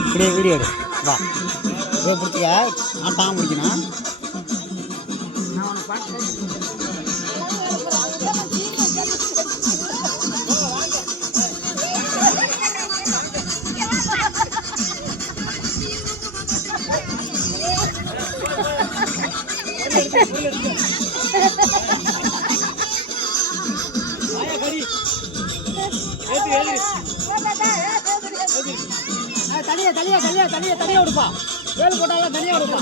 இப்படியே வீடியோ எடு வா இதை பிடிச்சியா ஆட்டாமல் பிடிக்கணும் நான் உனக்கு பார்த்து தனியா விடுப்பா வேலை போட்டாலும் தனியா விடுப்பா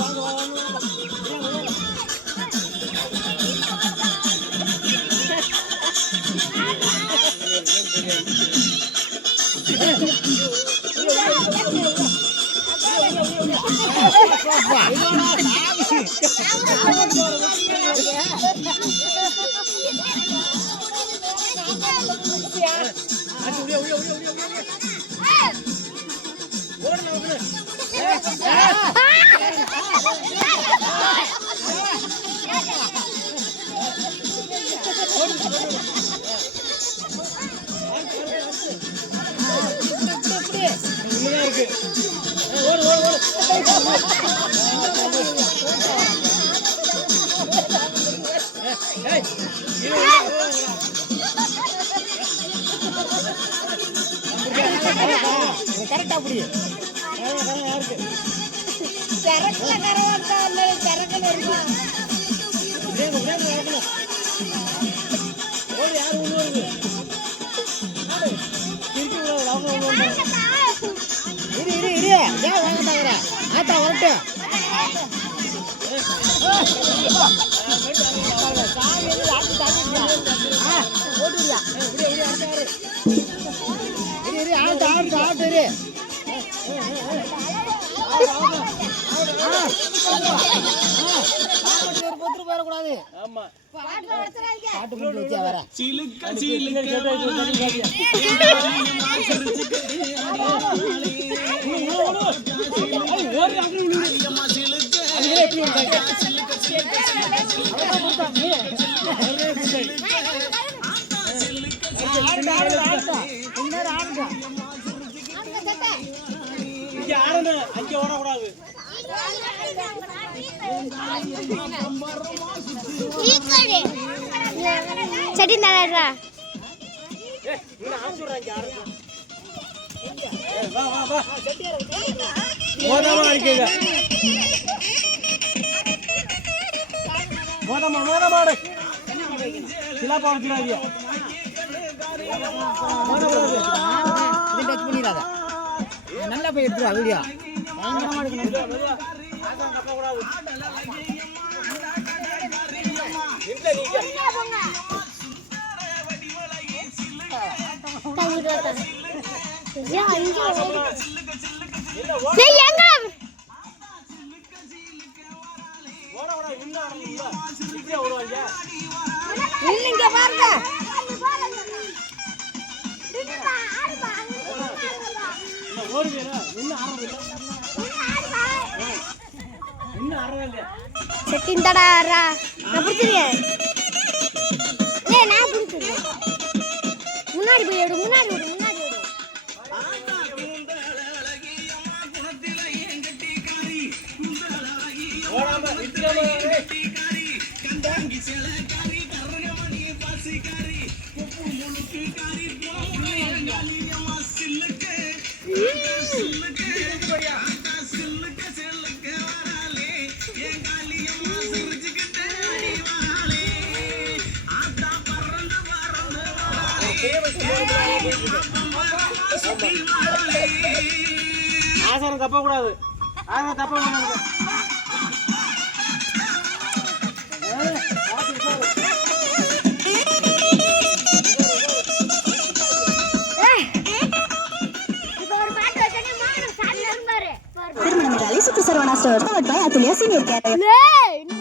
கரெக்டா புரிய ஆத்தா வரட்டு போயிடக்கூடாது அங்கே ஓடக்கூடாது சரி நல்லாடா நல்லா போய் எடுத்துருவா வீடியோ பயங்கரமா எடுக்கணும் செட்டிந்தடாரா நான் பிடிச்சிருக்கேன் நான் பிடிச்சிருக்கேன் முன்னாடி போய் எடு முன்னாடி விடு முன்னாடி விடு ஆசாரம் தப்ப கூடாது ஆசாரம் தப்ப கூடாது திருமணம் சுத்து Saravana store by Athulya senior care